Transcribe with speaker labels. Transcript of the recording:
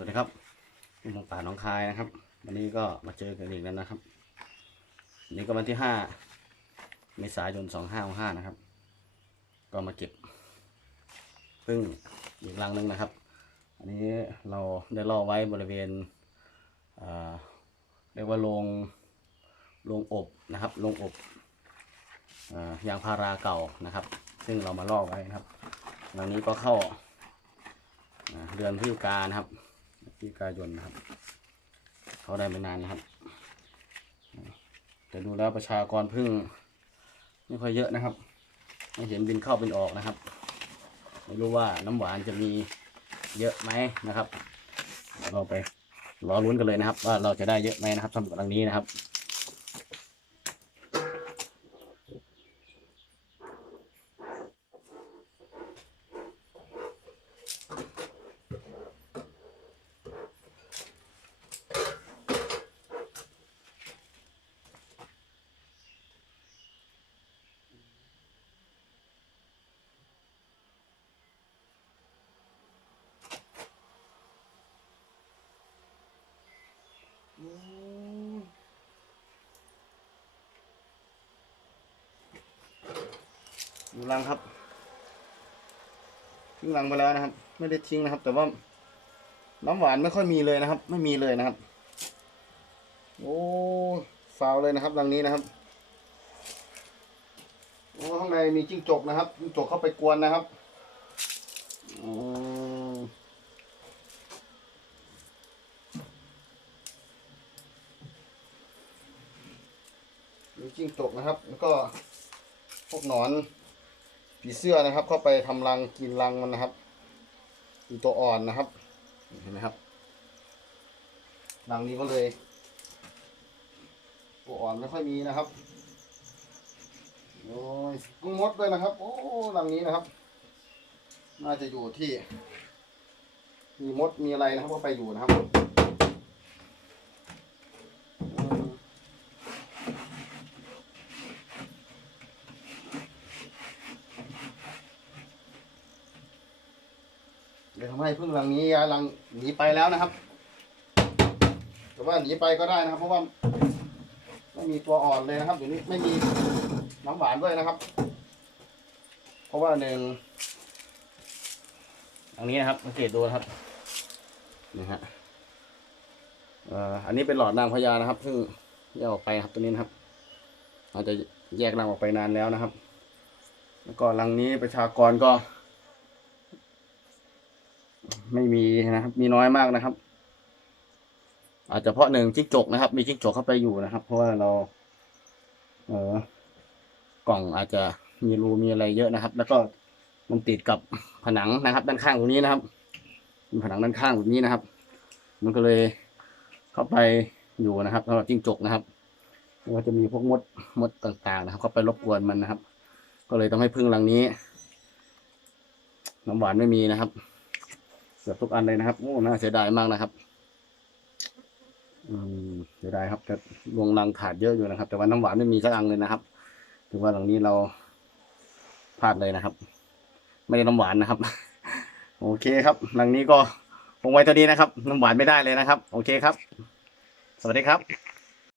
Speaker 1: สวัสดีครับลุงหมองป่าหน้องคายนะครับ วันนี้ก็มาเจอกันอีกแล้วนะครับนนี้ก็วันที่ห้าเมษายนสองห้าห้านะครับ ก็มาเก็บพึ่งอีกรังหนึ่งนะครับ อันนี้เราได้ล่อไว้บริเวณเรียกว่าโรงโรงอบนะครับโรงอบอยางพาราเก่านะครับ ซึ่งเรามาล่อไว้นะครับรังนี้ก็เข้าเดือนพฤศจิกานะครับ พฤศจิกายนนะครับ เขาได้ไม่นานนะครับ แต่ดูแล้วประชากรพึ่งไม่ค่อยเยอะนะครับ ไม่เห็นบินเข้าเป็นออกนะครับ ไม่รู้ว่าน้ำหวานจะมีเยอะไหมนะครับเราไปรอลุ้นกันเลยนะครับ ว่าเราจะได้เยอะไหมนะครับสำหรับรังนี้นะครับ ดูรังครับ ทิ้งรังไปแล้วนะครับ ไม่ได้ทิ้งนะครับ แต่ว่าน้ำหวานไม่ค่อยมีเลยนะครับ ไม่มีเลยนะครับ โอ้ฟาวเลยนะครับรังนี้นะครับโอ้ข้างในมีจิ้งจกนะครับจิ้งจกเข้าไปกวนนะครับอืมมีจิ้งจกนะครับ แล้วก็พวกหนอน ผีเสื้อนะครับ เข้าไปทำรังกินรังมันนะครับมีตัวอ่อนนะครับ เห็นไหมครับรังนี้ก็เลย ตัวอ่อนไม่ค่อยมีนะครับโอ้ยกุ้งมดด้วยนะครับ โอ้รังนี้นะครับ น่าจะอยู่ที่ มีมดมีอะไรนะครับก็ไปอยู่นะครับ เดี๋ยทำให้พึ่งรังนี้ย้ายรังหนีไปแล้วนะครับ แต่ว่าหนีไปก็ได้นะครับ เพราะว่าไม่มีตัวอ่อนเลยนะครับเดี๋ยวนี้ไม่มีน้ำหวานด้วยนะครับ เพราะว่าหนึ่งอันนี้นะครับสังเกตดูนะครับนี่ฮะอ่ออันนี้เป็นหลอดนางพญานะครับ ซึ่งแยกออกไปครับตัวนี้นะครับ อาจจะแยกรังออกไปนานแล้วนะครับ แล้วก็รังนี้ประชากรก็ ไม่มีนะครับ มีน้อยมากนะครับ อาจจะเพราะหนึ่งจิ้งจกนะครับ มีจิ้งจกเข้าไปอยู่นะครับ เพราะว่าเรา เออกล่องอาจจะมีรูมีอะไรเยอะนะครับ แล้วก็มันติดกับผนังนะครับ ด้านข้างตรงนี้นะครับมีผนังด้านข้างแบบนี้นะครับ มันก็เลยเข้าไปอยู่นะครับสำหรับจิ้งจกนะครับวก็จะมีพวกมดมดต่างๆ นะครับ เข้าไปรบกวนมันนะครับ ก็เลยต้องให้พึ่งรังนี้น้ำหวานไม่มีนะครับ กือบทุกอันเลยนะครับโอ้น่าเสียดายมากนะครับ อืมเสียดายครับแต่ลวงรังขาดเยอะอยู่นะครับ แต่ว่าน้ำหวานไม่มีสักอันเลยนะครับ ถือว่าหลังนี้เราพลาดเลยนะครับ ไม่ได้น้ำหวานนะครับ โอเคครับ หลังนี้ก็คงไว้ตัวนี้นะครับ น้ำหวานไม่ได้เลยนะครับ โอเคครับ สวัสดีครับ